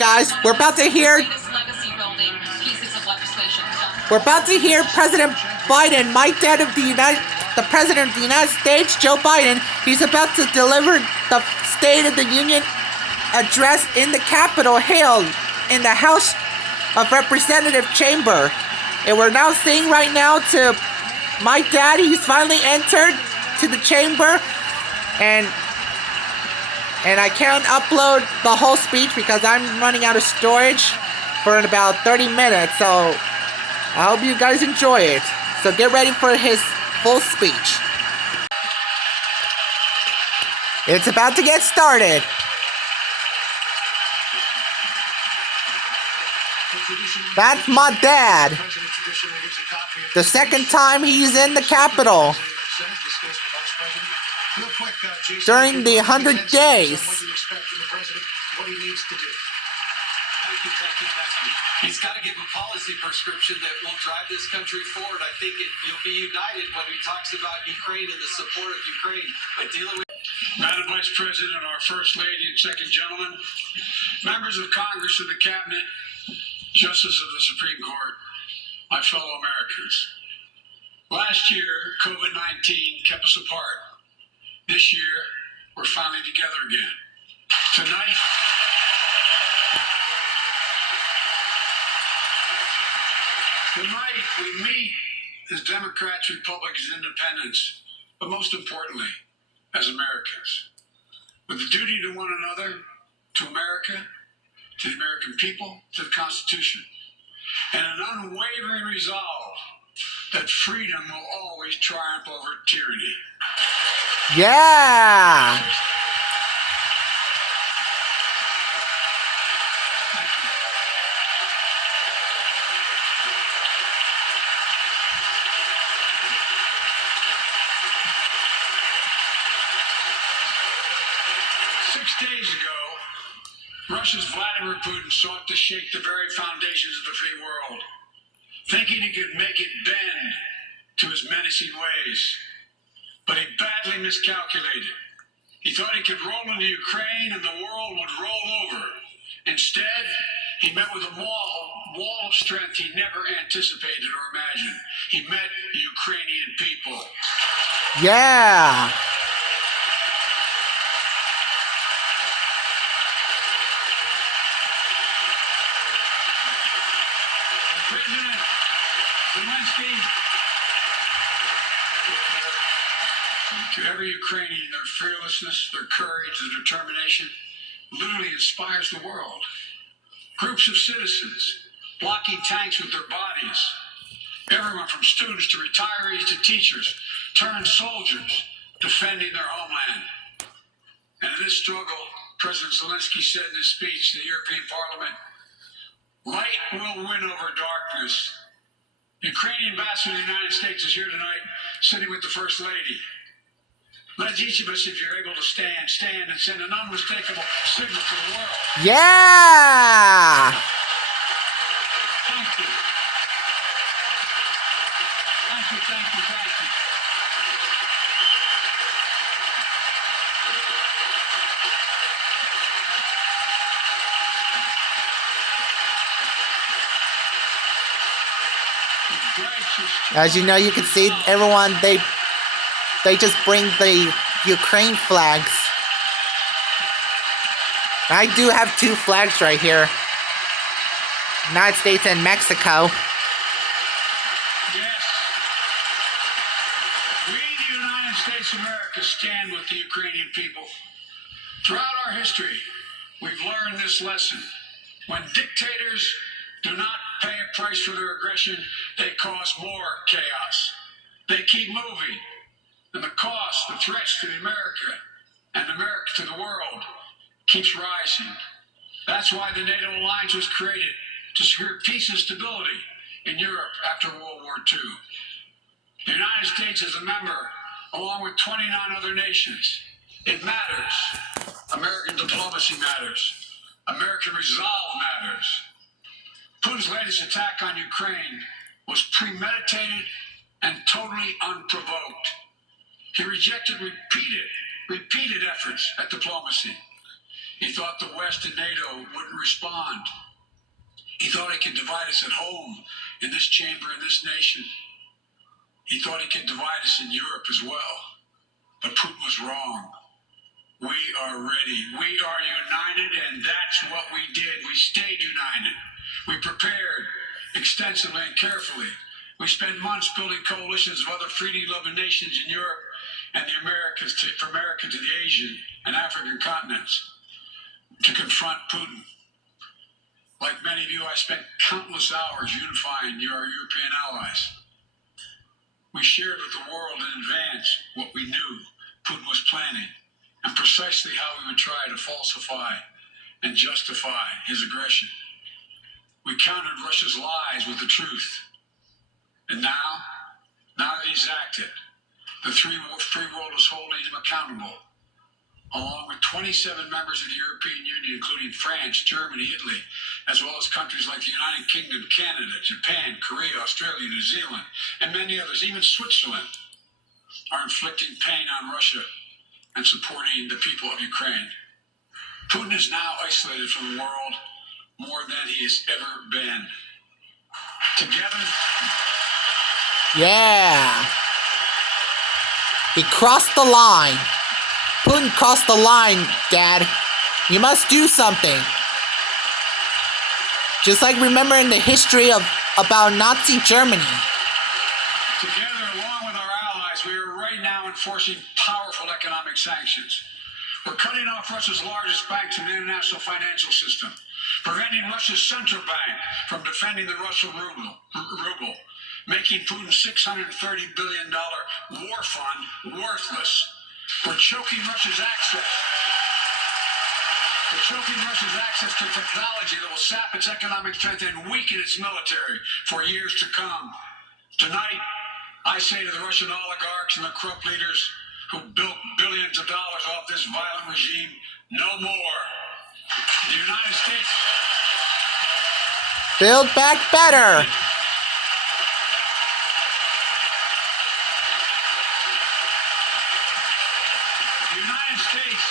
guys. We're about to hear President Biden, the President of the United States, Joe Biden. He's about to deliver the State of the Union address in the Capitol Hill in the House of Representative chamber. And we're now seeing right now to my dad. He's finally entered to the chamber, and I can't upload the whole speech because I'm running out of storage for about 30 minutes. So I hope you guys enjoy it. So get ready for his full speech. It's about to get started. That's my dad. The second time he's in the Capitol during the 100 days. He's got to give a policy prescription that will drive this country forward. I think you'll be united when he talks about Ukraine and the support of Ukraine. But dealing with Madam Vice President, our First Lady and Second Gentleman, members of Congress and the Cabinet, Justice of the Supreme Court, my fellow Americans. Last year, COVID-19 kept us apart. This year, we're finally together again. Tonight, we meet as Democrats, Republicans, and Independents, but most importantly, as Americans, with a duty to one another, to America, to the American people, to the Constitution, and an unwavering resolve that freedom will always triumph over tyranny. Yeah! 6 days ago, Russia's Vladimir Putin sought to shake the very foundations of the free world, thinking he could make it bend to his menacing ways. But he badly miscalculated. He thought he could roll into Ukraine and the world would roll over. Instead, he met with a wall of strength he never anticipated or imagined. He met the Ukrainian people. Yeah! President Zelensky, to every Ukrainian, their fearlessness, their courage, their determination literally inspires the world. Groups of citizens blocking tanks with their bodies. Everyone from students to retirees to teachers turned soldiers defending their homeland. And in this struggle, President Zelensky said in his speech to the European Parliament, "Light will win over darkness." The Ukrainian ambassador to the United States is here tonight, sitting with the First Lady. Let each of us, if you're able to stand and send an unmistakable signal to the world. Yeah! Thank you. Thank you, thank you, thank you. As you know, you can see everyone, they just bring the Ukraine flags. I do have two flags right here. United States and Mexico. Yes. We, the United States of America, stand with the Ukrainian people. Throughout our history, we've learned this lesson. When dictators do not pay a price for their aggression, they cause more chaos. They keep moving, and the cost, the threats to America and America to the world keeps rising. That's why the NATO alliance was created, to secure peace and stability in Europe after World War II. The United States is a member, along with 29 other nations. It matters. American diplomacy matters. American resolve matters. Putin's latest attack on Ukraine was premeditated and totally unprovoked. He rejected repeated efforts at diplomacy. He thought the West and NATO wouldn't respond. He thought he could divide us at home, in this chamber, in this nation. He thought he could divide us in Europe as well. But Putin was wrong. We are ready. We are united, and that's what we did. We stayed united. We prepared extensively and carefully. We spent months building coalitions of other freedom-loving nations in Europe and the Americas, from America to the Asian and African continents, to confront Putin. Like many of you, I spent countless hours unifying our European allies. We shared with the world in advance what we knew Putin was planning and precisely how he would try to falsify and justify his aggression. We countered Russia's lies with the truth. And now that he's acted, the free world is holding him accountable, along with 27 members of the European Union, including France, Germany, Italy, as well as countries like the United Kingdom, Canada, Japan, Korea, Australia, New Zealand, and many others. Even Switzerland are inflicting pain on Russia and supporting the people of Ukraine. Putin is now isolated from the world more than he has ever been. Together... Yeah. He crossed the line. Putin crossed the line, Dad. You must do something. Just like remember in the history about Nazi Germany. Together, along with our allies, we are right now enforcing powerful economic sanctions. We're cutting off Russia's largest banks in the international financial system, preventing Russia's central bank from defending the Russian ruble, making Putin's $630 billion war fund worthless. We're choking Russia's access. We're choking Russia's access to technology that will sap its economic strength and weaken its military for years to come. Tonight, I say to the Russian oligarchs and the corrupt leaders who built billions of dollars off this violent regime, no more. The United States... Build back better. The United States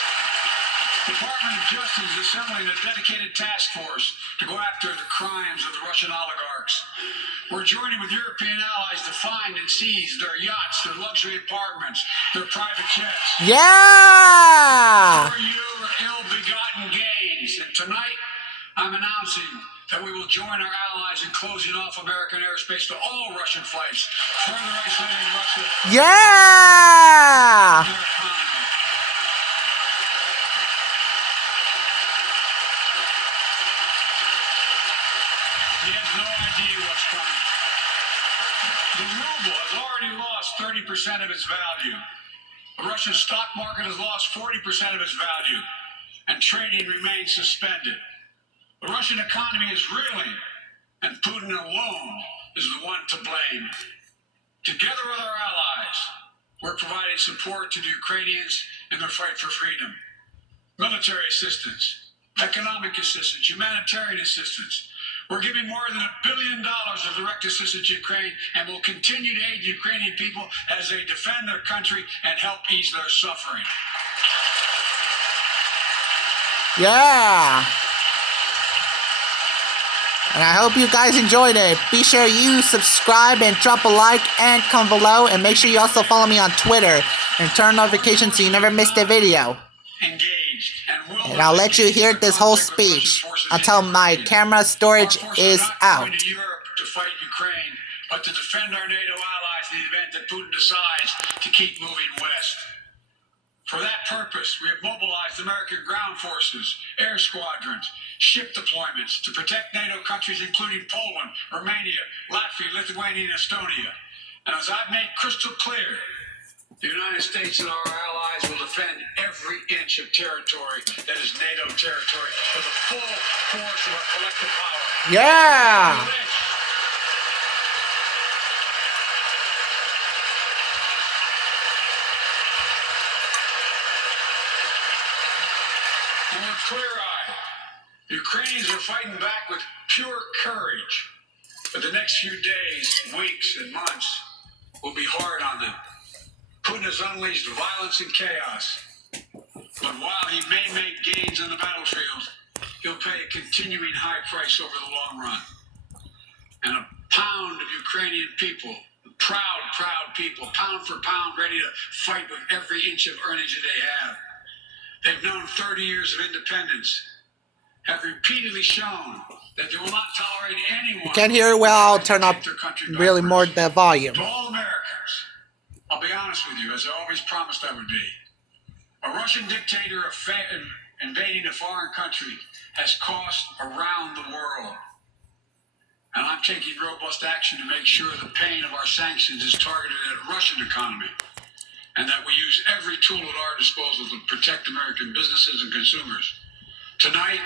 Department of Justice is assembling a dedicated task force to go after the crimes of the Russian oligarchs. We're joining with European allies to find and seize their yachts, their luxury apartments, their private jets. Yeah! For you are ill-begotten gains. And tonight, I'm announcing that we will join our allies in closing off American airspace to all Russian flights, further isolating Russia. Yeah! And their economy. He has no idea what's coming. The ruble has already lost 30% of its value. The Russian stock market has lost 40% of its value, and trading remains suspended. The Russian economy is reeling, and Putin alone is the one to blame. Together with our allies, we're providing support to the Ukrainians in their fight for freedom. Military assistance, economic assistance, humanitarian assistance. We're giving more than $1 billion of direct assistance to Ukraine, and will continue to aid Ukrainian people as they defend their country and help ease their suffering. Yeah! And I hope you guys enjoyed it. Be sure you subscribe and drop a like and comment below. And make sure you also follow me on Twitter and turn notifications so you never miss a video. And I'll let you hear this whole speech until my camera storage is out. Going to Europe to fight Ukraine, but to defend our NATO allies in the event that Putin decides to keep moving west. For that purpose, we have mobilized American ground forces, air squadrons, ship deployments to protect NATO countries including Poland, Romania, Latvia, Lithuania, and Estonia. And as I've made crystal clear, the United States and our allies will defend every inch of territory that is NATO territory with the full force of our collective power. Yeah! And we're clear-eyed. The Ukrainians are fighting back with pure courage. But the next few days, weeks, and months will be hard on them. Putin has unleashed violence and chaos. But while he may make gains on the battlefield, he'll pay a continuing high price over the long run. And a pound of Ukrainian people, proud, proud people, pound for pound, ready to fight with every inch of earnings that they have. They've known 30 years of independence, have repeatedly shown that they will not tolerate anyone. Can't hear it well. I'll turn up really more the volume. To all Americans, I'll be honest with you, as I always promised I would be. A Russian dictator invading a foreign country has cost around the world. And I'm taking robust action to make sure the pain of our sanctions is targeted at the Russian economy, and that we use every tool at our disposal to protect American businesses and consumers. Tonight,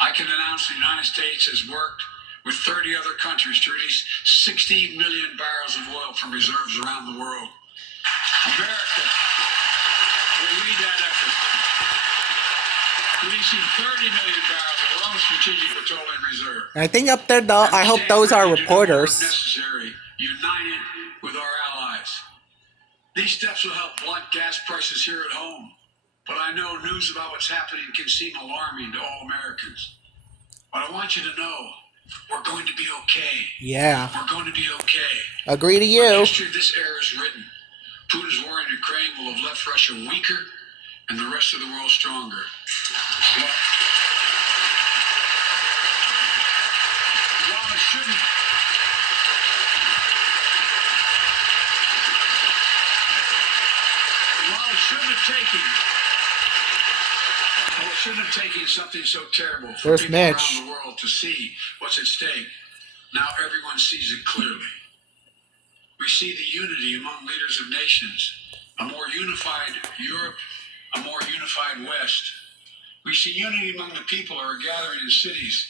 I can announce the United States has worked with 30 other countries to release 60 million barrels of oil from reserves around the world. America will lead that effort, releasing 30 million barrels of our own strategic petroleum reserve. I think up there, though, I hope those are reporters. Necessary, united with our allies. These steps will help blunt gas prices here at home, but I know news about what's happening can seem alarming to all Americans. But I want you to know, we're going to be okay. Yeah. We're going to be okay. Agree to The you. history of this era is written. Putin's war in Ukraine will have left Russia weaker and the rest of the world stronger. Well, while it shouldn't have taken something so terrible for There's people Mitch. around the world to see what's at stake. Now everyone sees it clearly. We see the unity among leaders of nations, a more unified Europe, a more unified West. We see unity among the people who are gathering in cities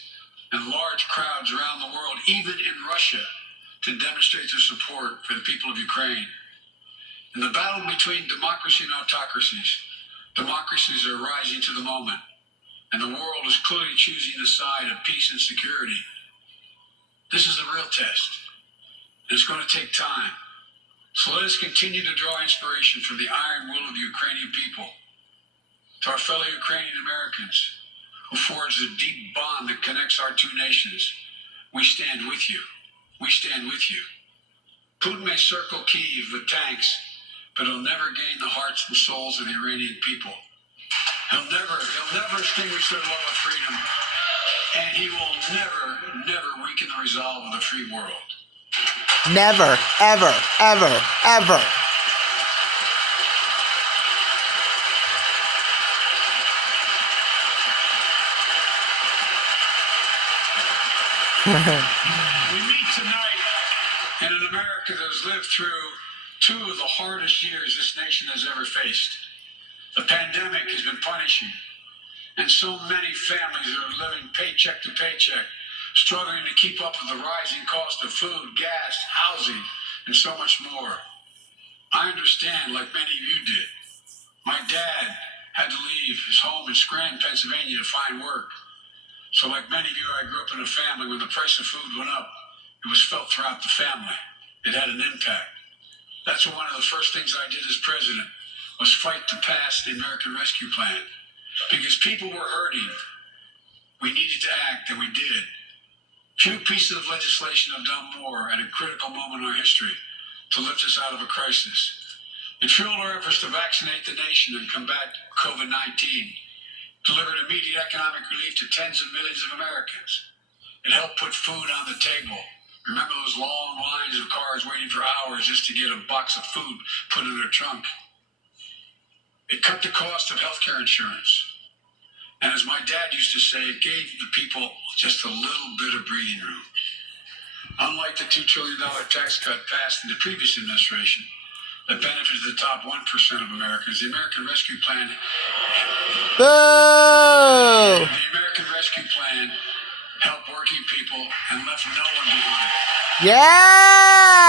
and large crowds around the world, even in Russia, to demonstrate their support for the people of Ukraine. In the battle between democracy and autocracies, democracies are rising to the moment, and the world is clearly choosing the side of peace and security. This is a real test. It's going to take time. So let us continue to draw inspiration from the iron will of the Ukrainian people. To our fellow Ukrainian Americans who forged the deep bond that connects our two nations, we stand with you. We stand with you. Putin may circle Kyiv with tanks, but he'll never gain the hearts and souls of the Iranian people. He'll never extinguish their love of freedom, and he will never weaken the resolve of the free world. Never, ever, ever, ever. We meet tonight in an America that has lived through two of the hardest years this nation has ever faced. The pandemic has been punishing, and so many families are living paycheck to paycheck, struggling to keep up with the rising cost of food, gas, housing, and so much more. I understand, like many of you did. My dad had to leave his home in Scranton, Pennsylvania to find work. So like many of you, I grew up in a family when the price of food went up. It was felt throughout the family. It had an impact. That's one of the first things I did as president, was fight to pass the American Rescue Plan. Because people were hurting. We needed to act, and we did. Few pieces of legislation have done more at a critical moment in our history to lift us out of a crisis. It fueled our efforts to vaccinate the nation and combat COVID-19, delivered immediate economic relief to tens of millions of Americans. It helped put food on the table. Remember those long lines of cars waiting for hours just to get a box of food put in their trunk? It cut the cost of healthcare insurance. And as my dad used to say, it gave the people just a little bit of breathing room. Unlike the $2 trillion tax cut passed in the previous administration that benefited the top 1% of Americans, the American Rescue Plan. Boo! The American Rescue Plan helped working people and left no one behind. Yeah!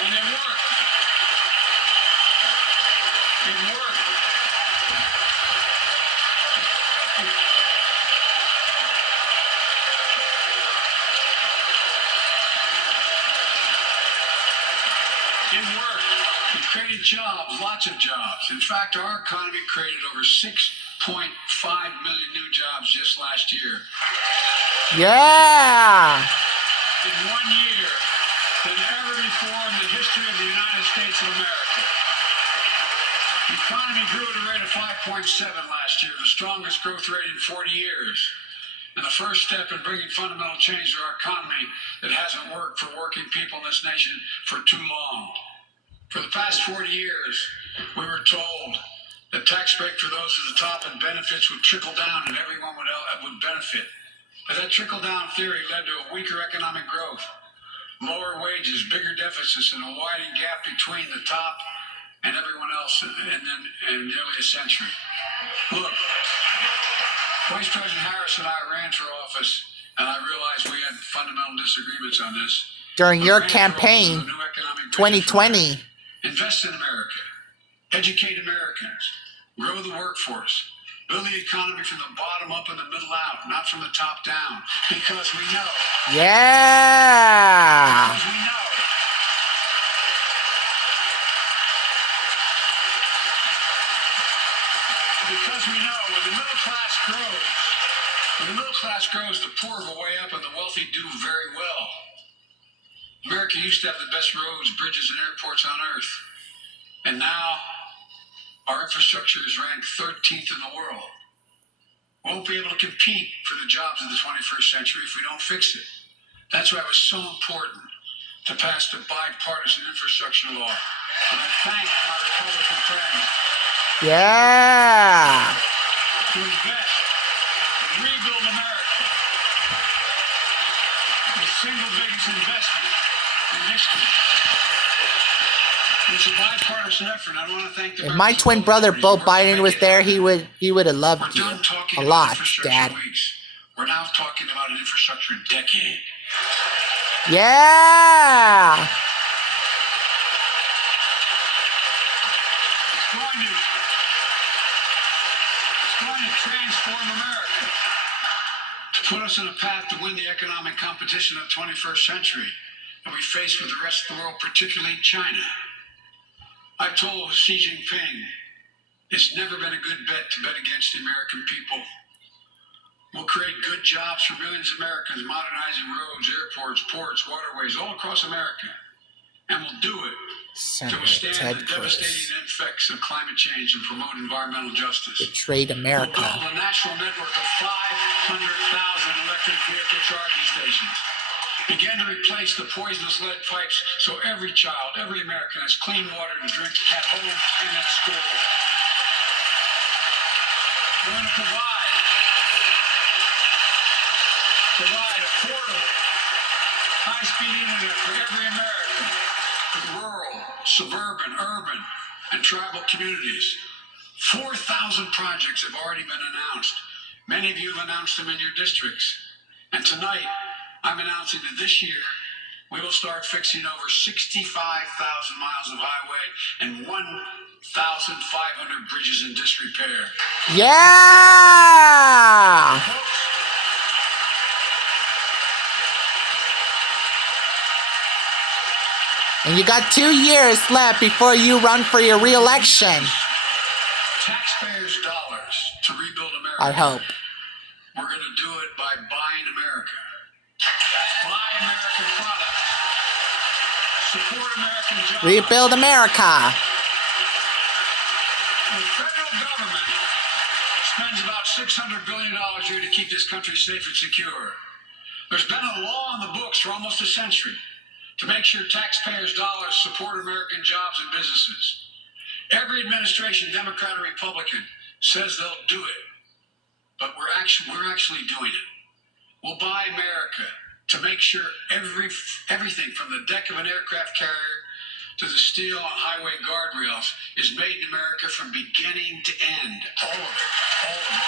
And it worked. It worked. created jobs, lots of jobs. In fact, our economy created over 6.5 million new jobs just last year. Yeah. In 1 year than ever before in the history of the United States of America. The economy grew at a rate of 5.7 last year, the strongest growth rate in 40 years. And the first step in bringing fundamental change to our economy that hasn't worked for working people in this nation for too long. For the past 40 years, we were told that tax break for those at the top and benefits would trickle down and everyone would benefit. But that trickle-down theory led to a weaker economic growth, lower wages, bigger deficits, and a widening gap between the top and everyone else in nearly a century. Look, Vice President Harris and I ran for office, and I realized we had fundamental disagreements on this. During your campaign, 2020. Invest in America. Educate Americans. Grow the workforce. Build the economy from the bottom up and the middle out, not from the top down. Because we know. Yeah. Because we know. Because we know when the middle class grows, the poor go way up and the wealthy do very well. America used to have the best roads, bridges, and airports on earth. And now, our infrastructure is ranked 13th in the world. We won't be able to compete for the jobs of the 21st century if we don't fix it. That's why it was so important to pass the bipartisan infrastructure law. And I thank my Republican friends. Yeah. To invest and rebuild America. The single biggest investment in history. It's a bipartisan effort. I want to thank the If my twin brother Beau Biden was there, he would have loved you a lot, Dad. We're now talking about an infrastructure decade. Yeah. It's going to transform America to put us on a path to win the economic competition of the 21st century that we face with the rest of the world, particularly China. I told Xi Jinping it's never been a good bet to bet against the American people. We'll create good jobs for millions of Americans, modernizing roads, airports, ports, waterways, all across America. And we'll do it to withstand the devastating effects of climate change and promote environmental justice. Betrayed America. We'll build a national network of 500,000 electric vehicle charging stations. Begin to replace the poisonous lead pipes so every child, every American has clean water to drink at home and at school. We're going to provide affordable, high-speed internet for every American in rural, suburban, urban, and tribal communities. 4,000 projects have already been announced. Many of you have announced them in your districts. And tonight, I'm announcing that this year, we will start fixing over 65,000 miles of highway and 1,500 bridges in disrepair. Yeah! And you got 2 years left before you run for your re-election. Taxpayers' dollars to rebuild America. I hope. We're going to do it by buying America. Buy American products. Support American jobs. Rebuild America. The federal government spends about $600 billion a year to keep this country safe and secure. There's been a law on the books for almost a century to make sure taxpayers' dollars support American jobs and businesses. Every administration, Democrat or Republican, says they'll do it. But we're actually doing it. We'll buy America to make sure everything from the deck of an aircraft carrier to the steel on highway guardrails is made in America from beginning to end. All of it. All of it.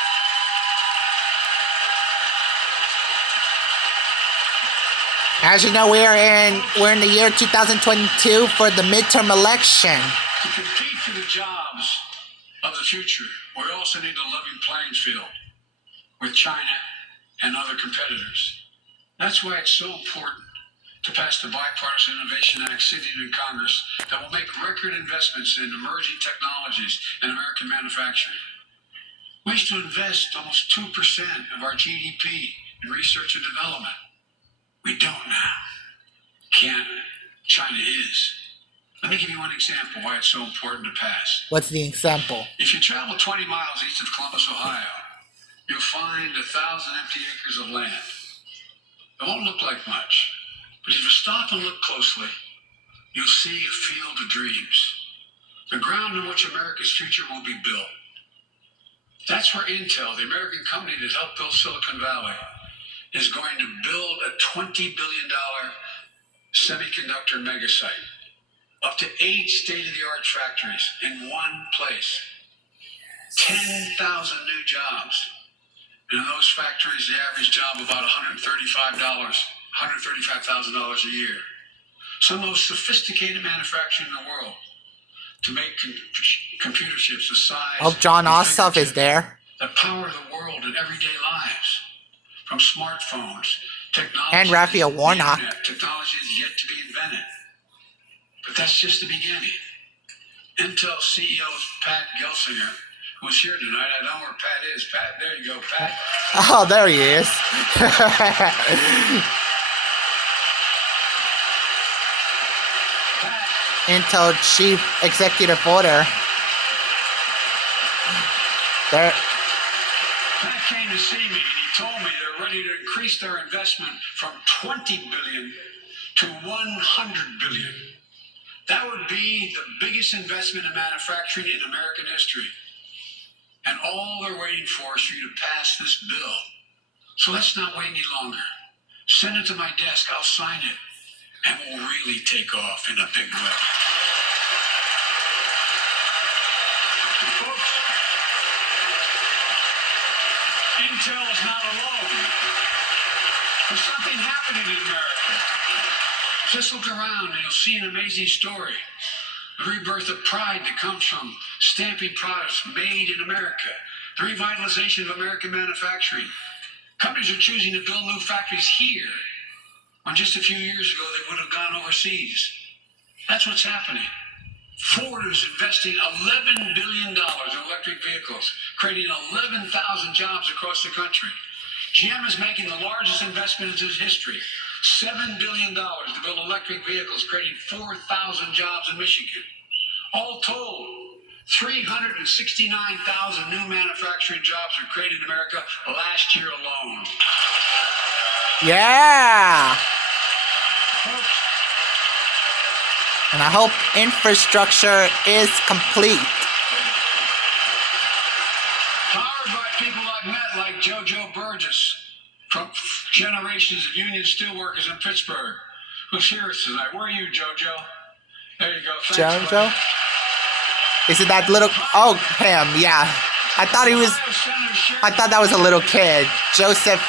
As you know, we're in the year 2022 for the midterm election. To compete for the jobs of the future, we also need a level playing field with China and other competitors. That's why it's so important to pass the Bipartisan Innovation Act seated in Congress that will make record investments in emerging technologies and American manufacturing. We used to invest almost 2% of our GDP in research and development. We don't now. Can't. China is. Let me give you one example why it's so important to pass. What's the example? If you travel 20 miles east of Columbus, Ohio, you'll find 1,000 empty acres of land. It won't look like much, but if you stop and look closely, you'll see a field of dreams. The ground on which America's future will be built. That's where Intel, the American company that helped build Silicon Valley, is going to build a $20 billion semiconductor megasite. Up to 8 state-of-the-art factories in one place. 10,000 new jobs. And in those factories, the average job about $135,000 a year. Some of the most sophisticated manufacturing in the world to make computer chips the size. Hope John Ossoff is there. That power the world in everyday lives. From smartphones, technology. And Raphael Warnock. Technology is yet to be invented. But that's just the beginning. Intel CEO Pat Gelsinger, who's here tonight. I know where Pat is. Pat, there you go, Pat. Oh, there he is. Intel Chief Executive Order. There. Pat came to see me and he told me they're ready to increase their investment from $20 billion to $100 billion. That would be the biggest investment in manufacturing in American history. And all they're waiting for is for you to pass this bill. So let's not wait any longer. Send it to my desk, I'll sign it, and we'll really take off in a big way. Folks, Intel is not alone. There's something happening in America. Just look around and you'll see an amazing story. The rebirth of pride that comes from stamping products made in America. The revitalization of American manufacturing. Companies are choosing to build new factories here when just a few years ago they would have gone overseas. That's what's happening. Ford is investing $11 billion in electric vehicles, creating 11,000 jobs across the country. GM is making the largest investment in its history, $7 billion to build electric vehicles, creating 4,000 jobs in Michigan. All told, 369,000 new manufacturing jobs were created in America last year alone. Yeah. And I hope infrastructure is complete. Powered by people I've met like JoJo Burgess from generations of union steelworkers in Pittsburgh, who's here tonight. Where are you, JoJo? There you go. Thanks, JoJo? buddy. Is it that little? Oh, him. Yeah. I thought he was. I thought that was a little kid. Joseph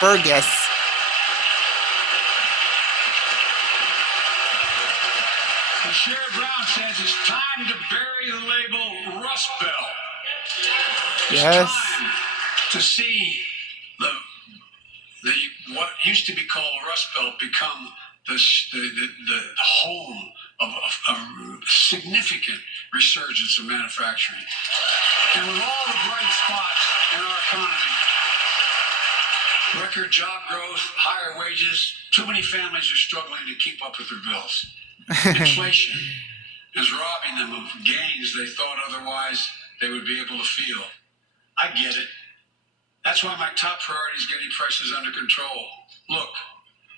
Burgess. Sherrod Brown says it's time to bury the label Rust Belt. Yes. It's time to see the what used to be called Rust Belt become the home of a significant resurgence of manufacturing. And with all the bright spots in our economy, record job growth, higher wages, too many families are struggling to keep up with their bills. Inflation is robbing them of gains they thought otherwise they would be able to feel. I get it. That's why my top priority is getting prices under control. Look,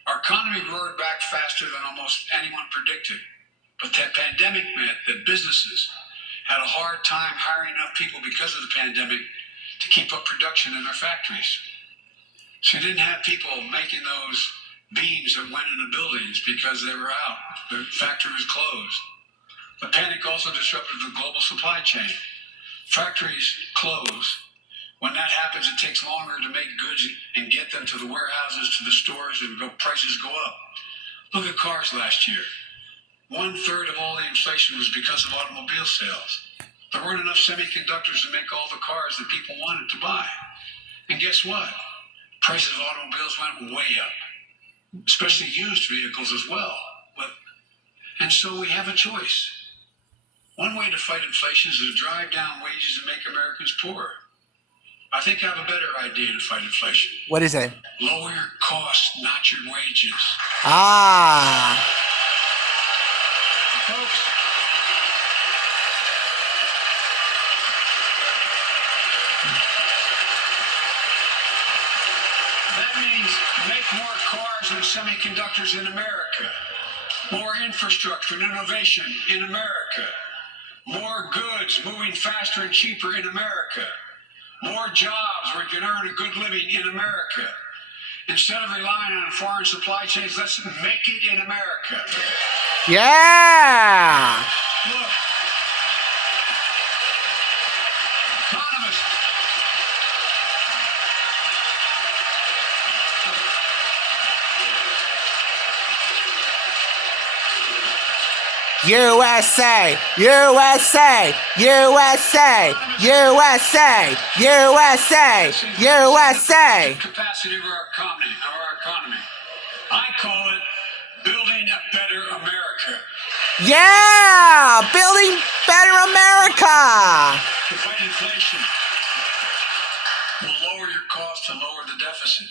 our economy roared back faster than almost anyone predicted. But that pandemic meant that businesses had a hard time hiring enough people because of the pandemic to keep up production in their factories. So you didn't have people making those beams that went into buildings because they were out. The factory was closed. The panic also disrupted the global supply chain. Factories close. When that happens, it takes longer to make goods and get them to the warehouses, to the stores, and prices go up. Look at cars last year. 1/3 of all the inflation was because of automobile sales. There weren't enough semiconductors to make all the cars that people wanted to buy. And guess what? Prices of automobiles went way up. especially used vehicles as well. And so we have a choice. One way to fight inflation is to drive down wages and make Americans poorer. I think I have a better idea to fight inflation. What is it? Lower your costs, not your wages. Ah. Folks, that means make more cars and semiconductors in America. More infrastructure and innovation in America. More goods moving faster and cheaper in America. More jobs where you can earn a good living in America. Instead of relying on foreign supply chains, let's make it in America. Yeah. Look, economists. USA, USA, USA, USA, USA, USA. Capacity of our economy. I call it building a better America. Yeah, building better America. To fight inflation will lower your costs and lower the deficit.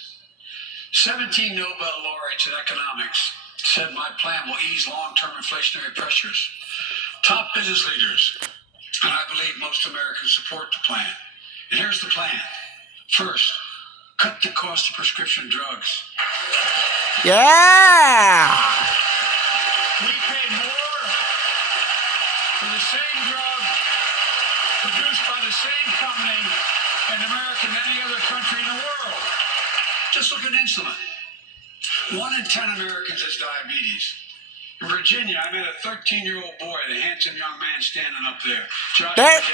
17 Nobel laureates in economics said my plan will ease long-term inflationary pressures. Top business leaders, and I believe most Americans support the plan. And here's the plan. First, cut the cost of prescription drugs. Yeah. We pay more for the same drug produced by the same company in America than any other country in the world. Just look at insulin. 1 in 10 Americans has diabetes. In Virginia, I met a 13-year-old boy, the handsome young man standing up there, Joshua Davis.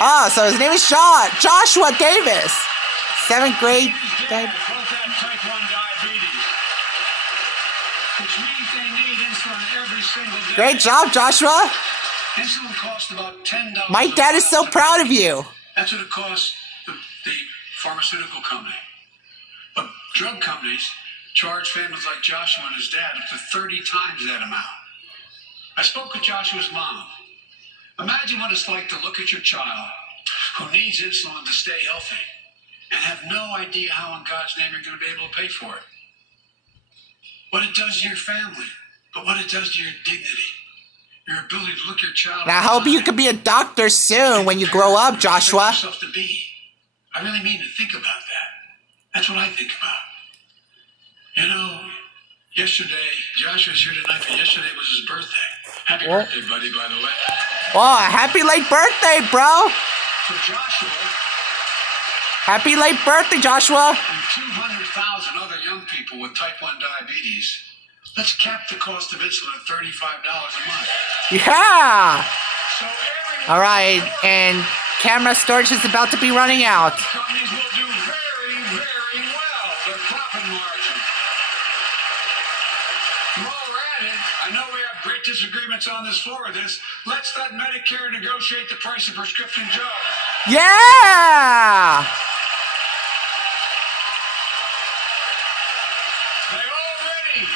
Ah, so his name is Joshua Davis. 7th grade. Both have type 1 diabetes, which means they need insulin every single day. Great job, Joshua. Insulin costs about $10. My dad is so proud of you. That's what it costs the pharmaceutical company. But drug companies charge families like Joshua and his dad up to 30 times that amount. I spoke with Joshua's mom. Imagine what it's like to look at your child who needs insulin to stay healthy and have no idea how in God's name you're going to be able to pay for it. What it does to your family, but what it does to your dignity, your ability to look your child. And I hope you can be a doctor soon when you grow up, Joshua. To be. I really mean to think about that. That's what I think about. You know, yesterday, Joshua's here tonight, but yesterday was his birthday. Happy birthday, buddy, by the way. Oh, happy late birthday, bro. For Joshua. Happy late birthday, Joshua. And 200,000 other young people with type 1 diabetes. Let's cap the cost of insulin at $35 a month. Yeah. So all right, and camera storage is about to be running out. Companies will do very, very well. Their profit margin. While we're at it, I know we have great disagreements on this floor of this. Let's let Medicare negotiate the price of prescription drugs. Yeah. They already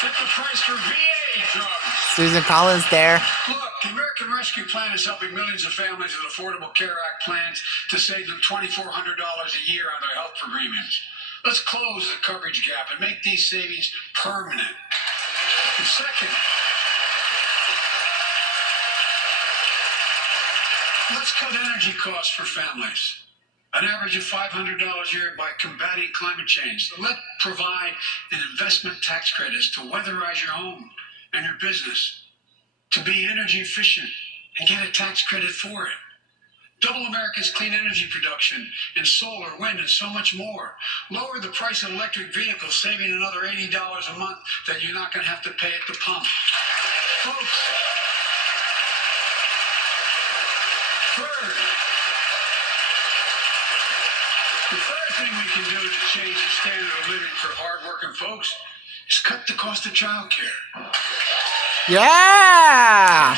set the price for VA drugs. Susan Collins there. Look, the American Rescue Plan is helping millions of families with Affordable Care Act plans to save them $2,400 a year on their health premiums. Let's close the coverage gap and make these savings permanent. And second, let's cut energy costs for families. An average of $500 a year by combating climate change. Let's provide an investment tax credits to weatherize your home and your business, to be energy efficient and get a tax credit for it. Double America's clean energy production in solar, wind, and so much more. Lower the price of electric vehicles, saving another $80 a month that you're not going to have to pay at the pump. Folks, third, the third thing we can do to change the standard of living for hardworking folks is cut the cost of child care. Yeah.